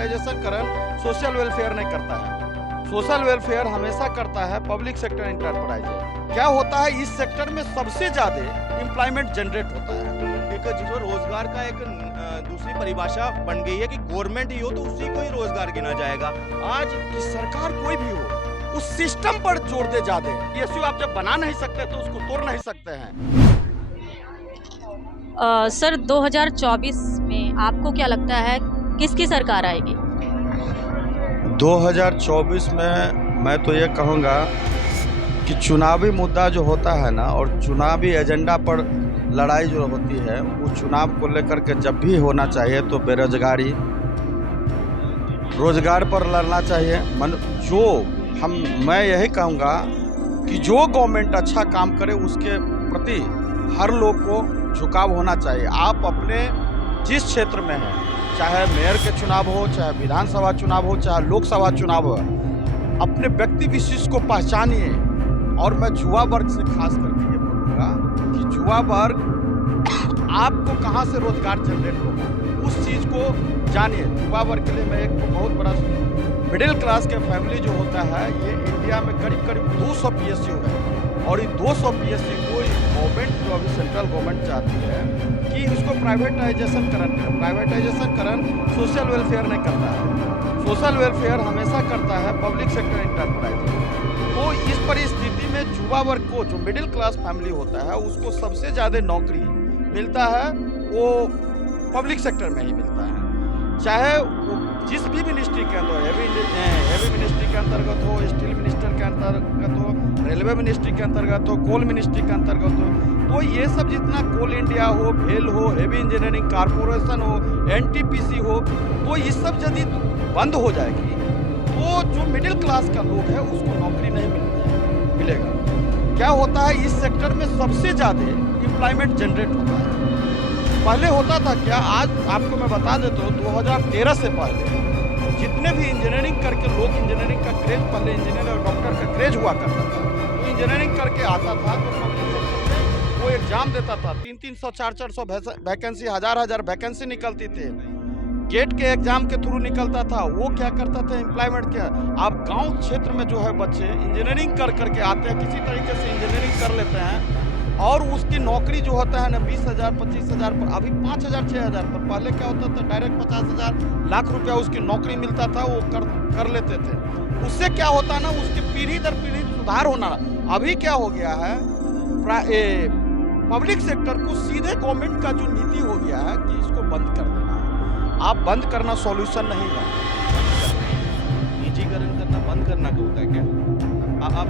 प्राइवेटाइजेशनकरण social welfare नहीं करता है। सोशल वेलफेयर हमेशा करता है पब्लिक सेक्टर एंटरप्राइज। क्या होता है, इस सेक्टर में सबसे ज्यादा एम्प्लॉयमेंट जनरेट होता है। एक जिसको रोजगार का एक दूसरी परिभाषा बन गई है कि गवर्नमेंट ही हो तो उसी को ही रोजगार गिना जाएगा। आज की सरकार कोई भी हो, उस सिस्टम पर जोर दे ज्यादा। पीएसयू आप जब बना नहीं सकते तो उसको तोड़ नहीं सकते हैं। सर 2024 में आपको क्या लगता है किसकी सरकार आएगी? 2024 में मैं तो ये कहूँगा कि चुनावी मुद्दा जो होता है ना, और चुनावी एजेंडा पर लड़ाई जो होती है, उस चुनाव को लेकर के जब भी होना चाहिए तो बेरोजगारी, रोजगार पर लड़ना चाहिए। मैं यही कहूँगा कि जो गवर्नमेंट अच्छा काम करे उसके प्रति हर लोग को झुकाव होना चाहिए। आप अपने जिस क्षेत्र में हैं, चाहे मेयर के चुनाव हो, चाहे विधानसभा चुनाव हो, चाहे लोकसभा चुनाव हो, अपने व्यक्ति विशेष को पहचानिए। और मैं युवा वर्ग से खास करके ये बोलूँगा कि युवा वर्ग आपको कहाँ से रोजगार जनरेट होगा उस चीज़ को जानिए। युवा वर्ग के लिए मैं एक बहुत बड़ा मिडिल क्लास के फैमिली जो होता है, ये इंडिया में करीब करीब 200 PSU है। और ये 200 PSU को गवर्नमेंट जो अभी सेंट्रल गवर्नमेंट चाहती है कि उसको प्राइवेटाइजेशनकरण करें। प्राइवेटाइजेशनकरण सोशल वेलफेयर नहीं करता है। सोशल वेलफेयर हमेशा करता है पब्लिक सेक्टर एंटरप्राइज। तो इस परिस्थिति में युवा वर्ग को, जो मिडिल क्लास फैमिली होता है, उसको सबसे ज़्यादा नौकरी मिलता है वो पब्लिक सेक्टर में ही मिलता है। चाहे वो जिस भी मिनिस्ट्री के अंदर, हेवी मिनिस्ट्री के अंतर्गत हो, स्टील मिनिस्टर के अंतर्गत हो, रेलवे मिनिस्ट्री के अंतर्गत हो, कोल मिनिस्ट्री के अंतर्गत हो, तो ये सब जितना कोल इंडिया हो, भेल हो, हेवी इंजीनियरिंग कॉरपोरेशन हो, NTPC हो, तो ये सब यदि बंद हो जाएगी तो जो मिडिल क्लास का लोग है उसको नौकरी नहीं मिलेगा। क्या होता है, इस सेक्टर में सबसे ज़्यादा एम्प्लॉयमेंट जनरेट होता है। पहले होता था क्या, आज आपको मैं बता देता हूँ, 2013 से पहले जितने भी इंजीनियरिंग करके लोग, इंजीनियरिंग का क्रेज, पहले इंजीनियर और डॉक्टर का क्रेज हुआ करता था, तो इंजीनियरिंग करके आता था तो पब्लिक सेक्टर में वो एग्जाम देता था, 300 400 वैकेंसी, 1000 वैकेंसी निकलती थी, गेट के एग्जाम के थ्रू निकलता था। वो क्या करता था, एम्प्लॉयमेंट क्या, आप गांव क्षेत्र में जो है बच्चे इंजीनियरिंग करके आते हैं, किसी तरीके से इंजीनियरिंग कर लेते हैं और उसकी नौकरी जो होता है ना 20,000 25,000 पर, अभी 5,000 6,000 पर। पहले क्या होता था, डायरेक्ट 50,000 लाख रुपया उसकी नौकरी मिलता था, वो कर लेते थे। उससे क्या होता है ना, उसकी पीढ़ी दर पीढ़ी सुधार होना। अभी क्या हो गया है, पब्लिक सेक्टर को सीधे गवर्नमेंट का जो नीति हो गया है कि इसको बंद कर देना है। आप बंद करना सॉल्यूशन नहीं है। निजीकरण करना, बंद करना क्या होता है क्या? आप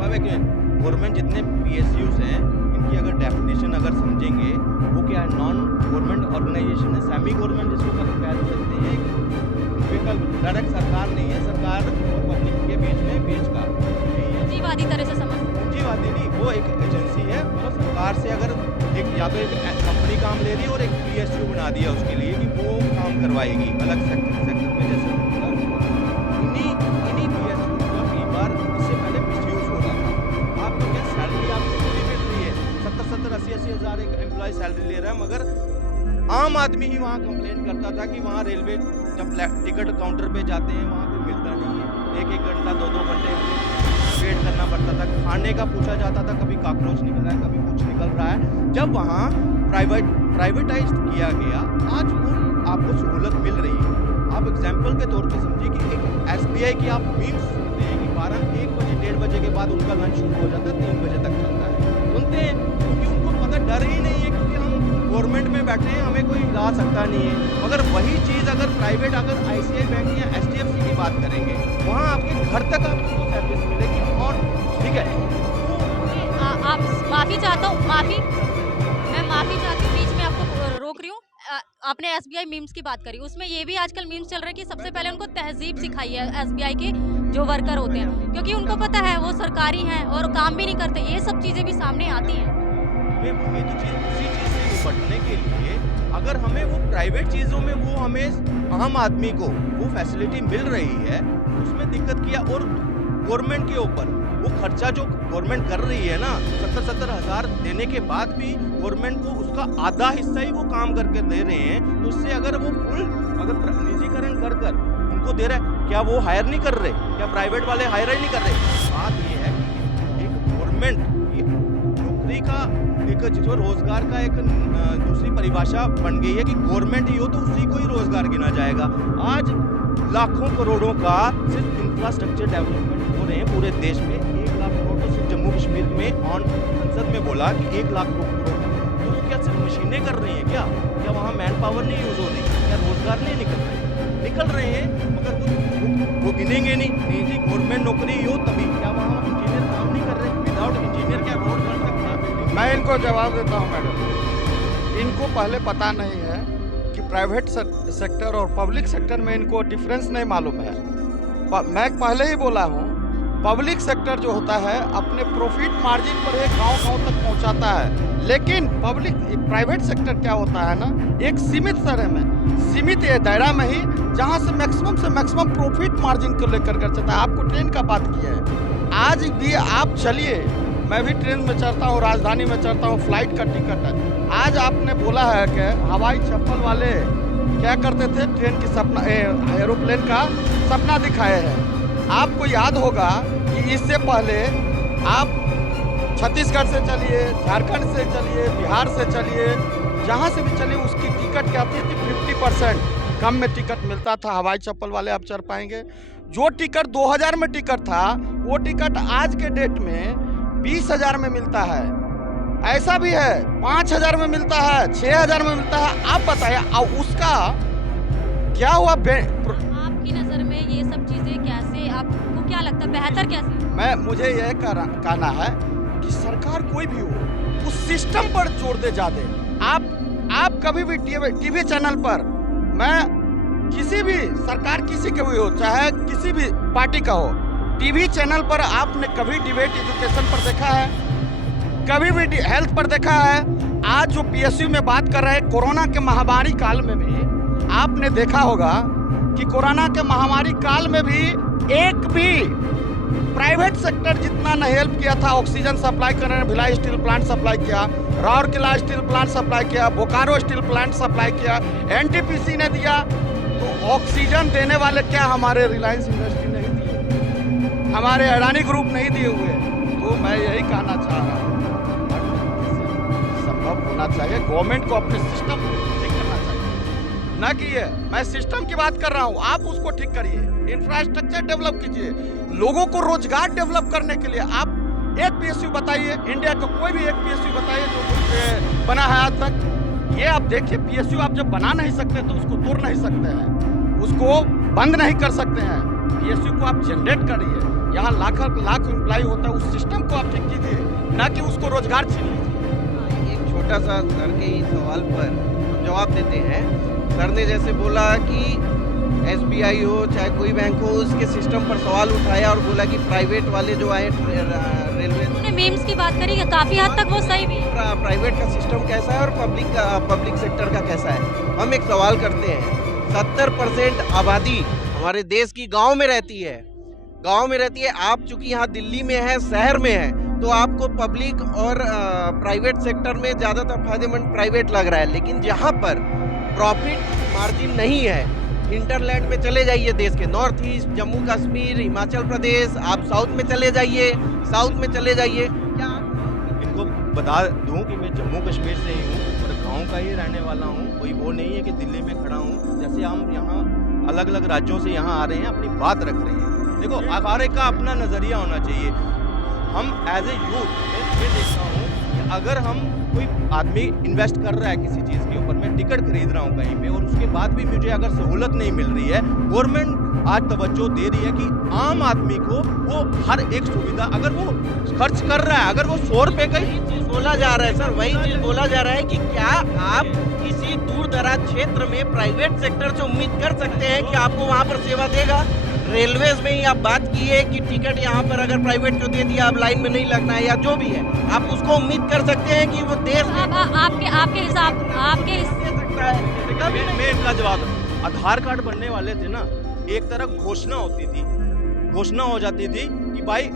गवर्नमेंट जितने PSUs हैं, इनकी अगर डेफिनेशन अगर समझेंगे, वो क्या है, नॉन गवर्नमेंट ऑर्गेनाइजेशन है, सेमी गवर्नमेंट जिसको कह सकते हैं। विकल्प डायरेक्ट सरकार नहीं है, सरकार और पब्लिक के बीच में बीच का पूंजीवादी तरह से समझ, पूंजीवादी नहीं, वो एक एजेंसी है। मतलब सरकार से अगर एक या तो एक कंपनी काम ले रही है और एक PSU बना दिया उसके लिए कि वो काम करवाएगी अलग सेक्टर में, जैसे इन्हीं PSU का कई बार इससे पहले मिसयूज हो रहा था। आपको क्या सैलरी आपको पूरी मिल रही है, 70 80 हज़ार एक एम्प्लॉय सैलरी ले रहा है, मगर आम आदमी ही वहाँ कंप्लेन करता था कि वहाँ रेलवे जब टिकट काउंटर पे जाते हैं वहाँ कोई मिलता नहीं है, 1 घंटा 2 घंटे वेट करना पड़ता था। खाने का पूछा जाता था, कभी कॉकरोच निकल रहा है, कभी कुछ निकल रहा है। जब वहाँ प्राइवेटाइज किया गया, आज वो आपको सहूलत मिल रही है। आप एग्जाम्पल के तौर पे समझिए कि एक SBI की आप मीम्स सुनते हैं कि 1 बजे 1:30 बजे के बाद उनका लंच शुरू हो जाता है, 3 बजे तक चलता है। सुनते हैं क्योंकि उनको पता, डर ही नहीं है, क्योंकि हम गवर्नमेंट में बैठे हैं, हमें कोई ला सकता नहीं है। मगर वही चीज़ अगर प्राइवेट, अगर ICICI बैंक या HDFC की बात करेंगे, वहाँ आपके घर तक आपको सर्विस मिलेगी। और ठीक है, आप माफ़ी चाहता हूँ, मैं माफ़ी चाहती हूँ, बीच में आपको रोक रही हूँ। आपने SBI मीम्स की बात करी, उसमें ये भी आजकल मीम्स चल रहे हैं कि सबसे पहले उनको तहजीब सिखाई है SBI के जो वर्कर होते हैं, क्योंकि उनको पता है वो सरकारी हैं और काम भी नहीं करते। ये सब चीज़ें भी सामने आती हैं। वही तो चीज़, उसी चीज़ से निपटने के लिए अगर हमें वो प्राइवेट चीज़ों में वो हमें आम आदमी को वो फैसिलिटी मिल रही है, उसमें दिक्कत किया। और गवर्नमेंट के ऊपर वो खर्चा जो गवर्नमेंट कर रही है ना, 70 हज़ार देने के बाद भी गवर्नमेंट को उसका आधा हिस्सा ही वो काम करके दे रहे हैं। तो उससे अगर वो फुल, अगर निजीकरण कर उनको दे रहा है, क्या वो हायर नहीं कर रहे? क्या प्राइवेट वाले हायर ही नहीं कर रहे? बात ये है कि एक गवर्नमेंट नौकरी का एक जिसको रोजगार का एक दूसरी परिभाषा बन गई है कि गवर्नमेंट ही हो तो उसी को ही रोजगार गिना जाएगा। आज लाखों करोड़ों का सिर्फ इंफ्रास्ट्रक्चर डेवलपमेंट हो रहे हैं पूरे देश में। 1 लाख करोड़ तो सिर्फ जम्मू कश्मीर में ऑन संसद में बोला कि 1 लाख करोड़, तो वो क्या सिर्फ मशीनें कर रही हैं क्या वहाँ मैन पावर नहीं यूज हो रही? क्या रोजगार नहीं निकल रहे हैं? मगर वो गिनेंगे नहीं जी, गवर्नमेंट नौकरी हो तभी। क्या वहाँ इंजीनियर काम नहीं कर रहे? विदाउट इंजीनियर क्या रोड बन सकता है? मैं इनको जवाब देता हूँ मैडम। इनको पहले पता नहीं है कि प्राइवेट सेक्टर और पब्लिक सेक्टर में इनको डिफरेंस नहीं मालूम है। मैं पहले ही बोला हूँ, पब्लिक सेक्टर जो होता है अपने प्रॉफिट मार्जिन पर एक गांव तक पहुंचाता है, लेकिन प्राइवेट सेक्टर क्या होता है ना, एक सीमित तरह में, सीमित दायरा में ही जहां से मैक्सिमम प्रॉफिट मार्जिन को लेकर कर चलता है। आपको ट्रेन का बात किया है, आज भी आप चलिए, मैं भी ट्रेन में चढ़ता हूँ, राजधानी में चढ़ता हूँ, फ्लाइट का टिकट है। आज आपने बोला है कि हवाई चप्पल वाले क्या करते थे, ट्रेन की सपना एरोप्लेन का सपना दिखाए हैं। आपको याद होगा कि इससे पहले आप छत्तीसगढ़ से चलिए, झारखंड से चलिए, बिहार से चलिए, जहाँ से भी चलिए, उसकी टिकट क्या थी 50% कम में टिकट मिलता था। हवाई चप्पल वाले आप चढ़ पाएंगे। जो टिकट 2000 में टिकट था, वो टिकट आज के डेट में 20,000 में मिलता है। ऐसा भी है 5,000 में मिलता है, 6,000 में मिलता है। आप बताइए और उसका क्या हुआ? आपकी नज़र में ये सब चीज़ें कैसे, आपको क्या लगता है बेहतर कैसे? मुझे यह कहना है कि सरकार कोई भी हो उस सिस्टम पर जोर दे जाते। आप कभी भी टीवी चैनल पर, मैं किसी भी सरकार किसी के भी हो, चाहे किसी भी पार्टी का हो, टीवी चैनल पर आपने कभी डिबेट एजुकेशन पर देखा है? कभी भी हेल्थ पर देखा है? आज जो पीएसयू में बात कर रहे हैं, कोरोना के महामारी काल में भी आपने देखा होगा कि कोरोना के महामारी काल में भी एक भी प्राइवेट सेक्टर जितना न हेल्प किया था। ऑक्सीजन सप्लाई करने में भिलाई स्टील प्लांट सप्लाई किया, राउरकेला स्टील प्लांट सप्लाई किया, बोकारो स्टील प्लांट सप्लाई किया, एनटीपीसी ने दिया। तो ऑक्सीजन देने वाले क्या हमारे रिलायंस इंडस्ट्री नहीं दिए, हमारे अडानी ग्रुप नहीं दिए हुए? तो मैं यही कहना चाह रहा हूँ, संभव होना चाहिए गवर्नमेंट को अपने सिस्टम ठीक करना चाहिए, ना कि ये मैं सिस्टम की बात कर रहा हूँ। आप उसको ठीक करिए, इंफ्रास्ट्रक्चर डेवलप कीजिए, लोगों को रोजगार डेवलप करने के लिए। आप एक पीएसयू बताइए, इंडिया का कोई भी एक पीएसयू बताइए जो बना है आज तक। ये आप देखिए, पीएसयू आप जब बना नहीं सकते तो उसको तोड़ नहीं सकते हैं, उसको बंद नहीं कर सकते हैं। पीएसयू को आप जनरेट करिए, यहाँ लाख एम्प्लॉय होता है, उस सिस्टम को आप ठीक कीजिए, ना कि उसको रोजगार छीन लीजिए। एक छोटा सा सर के ही सवाल पर हम जवाब देते हैं। सर ने जैसे बोला कि एसबीआई हो चाहे कोई बैंक हो, उसके सिस्टम पर सवाल उठाया और बोला कि प्राइवेट वाले जो आए रेलवे, उन्होंने मीम्स की बात करी, काफ़ी हद तक वो सही भी है। प्राइवेट का सिस्टम कैसा है और पब्लिक सेक्टर का कैसा है। हम एक सवाल करते हैं, 70% आबादी हमारे देश की गांव में रहती है। आप चूंकि यहाँ दिल्ली में है, शहर में है, तो आपको पब्लिक और प्राइवेट सेक्टर में ज़्यादातर फायदेमंद प्राइवेट लग रहा है। लेकिन जहाँ पर प्रॉफिट मार्जिन नहीं है, इंटरलैंड में चले जाइए, देश के नॉर्थ ईस्ट, जम्मू कश्मीर, हिमाचल प्रदेश, आप साउथ में चले जाइए, क्या इनको बता दूं कि मैं जम्मू कश्मीर से ही हूँ और गांव का ही रहने वाला हूँ। कोई वो नहीं है कि दिल्ली में खड़ा हूँ। जैसे हम यहाँ अलग अलग राज्यों से यहाँ आ रहे हैं, अपनी बात रख रहे हैं। देखो, हर एक का अपना नज़रिया होना चाहिए। हम एज ए यूथ मैं ये देखता हूँ कि अगर हम कोई आदमी इन्वेस्ट कर रहा है किसी चीज़ के ऊपर, मैं टिकट खरीद रहा हूँ कहीं पे और उसके बाद भी मुझे अगर सहूलत नहीं मिल रही है, गवर्नमेंट आज तवज्जो दे रही है कि आम आदमी को वो हर एक सुविधा अगर वो खर्च कर रहा है, अगर वो 100 रुपये का ही चीज बोला जा रहा है सर, वही चीज बोला जा रहा है कि क्या आप किसी दूर दराज क्षेत्र में प्राइवेट सेक्टर से उम्मीद कर सकते हैं कि आपको वहाँ पर सेवा देगा? रेलवेज में ही आप बात की है कि टिकट यहाँ पर अगर प्राइवेट को दे दिया, आप लाइन में नहीं लगना है या जो भी है, आप उसको उम्मीद कर सकते हैं कि वो देश आपके हिसाब दे सकता है? मैं इनका जवाब, आधार कार्ड बनने वाले थे ना, एक तरफ घोषणा होती थी, घोषणा हो जाती थी कि भाई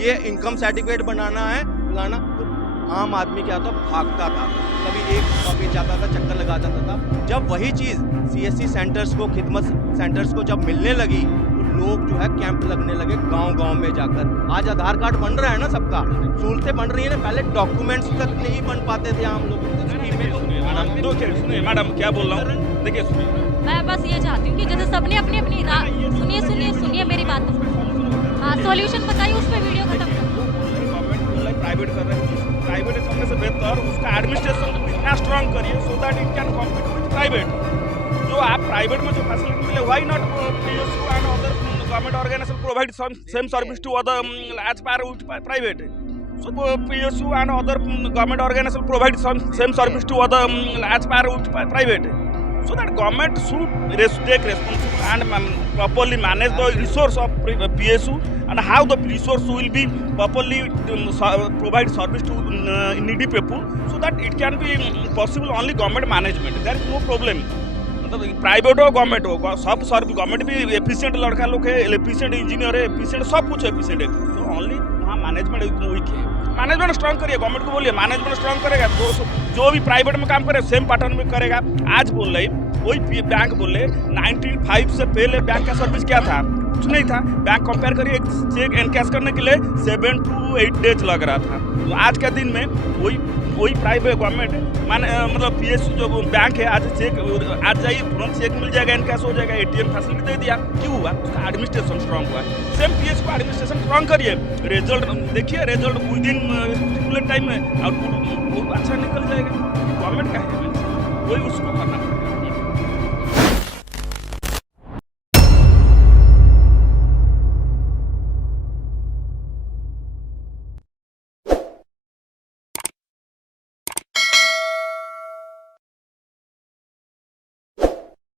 ये इनकम सर्टिफिकेट बनाना है फलाना, तो आम आदमी क्या था, भागता था, कभी एक ऑफिस जाता था, चक्कर लगा जाता था। जब वही चीज़ CSC सेंटर्स को, खिदमत सेंटर्स को जब मिलने लगी, तो लोग जो है कैंप लगने लगे गांव-गांव में जाकर। आज आधार कार्ड बन रहा है ना सबका, सहूलतें बन रही है ना, पहले डॉक्यूमेंट्स तक नहीं बन पाते थे आम लोगों के। सुनिए मैडम क्या बोल रहा हूँ, देखिए सुनिए, मैं बस ये चाहती हूँ कि जैसे सबने अपनी अपनी सुनिए मेरी बात तो। हाँ, सॉल्यूशन बताइए, उस पर वीडियो खत्म। गवर्नमेंट प्राइवेट कर रहे हैं, प्राइवेट करने से बेहतर उसका एडमिनिस्ट्रेशन इतना स्ट्रांग करिए so that it can compete with private. जो आप प्राइवेट में जो फैसिलिटी मिले, why not PSU and other government organisation provide same service to other as par with private. So PSU and other government organization provide same service to other as per with private. So that government should take responsibility and properly manage the resource of PSU and how the resource will be properly provide service to needy people, so that it can be possible only government management. There is no problem. मतलब private हो government हो, सब service government भी efficient लड़का लोग है, efficient engineer है, efficient सब कुछ एफिशिएंट है। तो ओनली वहाँ मैनेजमेंट वीक है। मैनेजमेंट स्ट्रांग करिए, गवर्नमेंट को बोलिए मैनेजमेंट स्ट्रांग करेगा तो जो भी प्राइवेट में काम करे सेम पैटर्न में करेगा। आज बोल रहे वही बैंक बोल रहे 95 से पहले बैंक का सर्विस क्या था, कुछ नहीं था। बैंक कंपेयर करिए, एक चेक एनकैश करने के लिए 7 to 8 डेज लग रहा था। तो आज के दिन में वही प्राइवेट गवर्नमेंट मतलब PSU जो बैंक है, आज जाइए तुरंत चेक मिल जाएगा, एनकैश हो जाएगा, ATM फैसिलिटी दे दिया। क्यों हुआ? उसका एडमिनिस्ट्रेशन स्ट्रांग हुआ। सेम PSU को एडमिनिस्ट्रेशन स्ट्रांग करिए, रिजल्ट देखिए, रिजल्ट विदिन पर्टिकुलर टाइम में आउटपुट बहुत अच्छा निकल जाएगा। गवर्नमेंट का है, वही उसको करना पड़ेगा।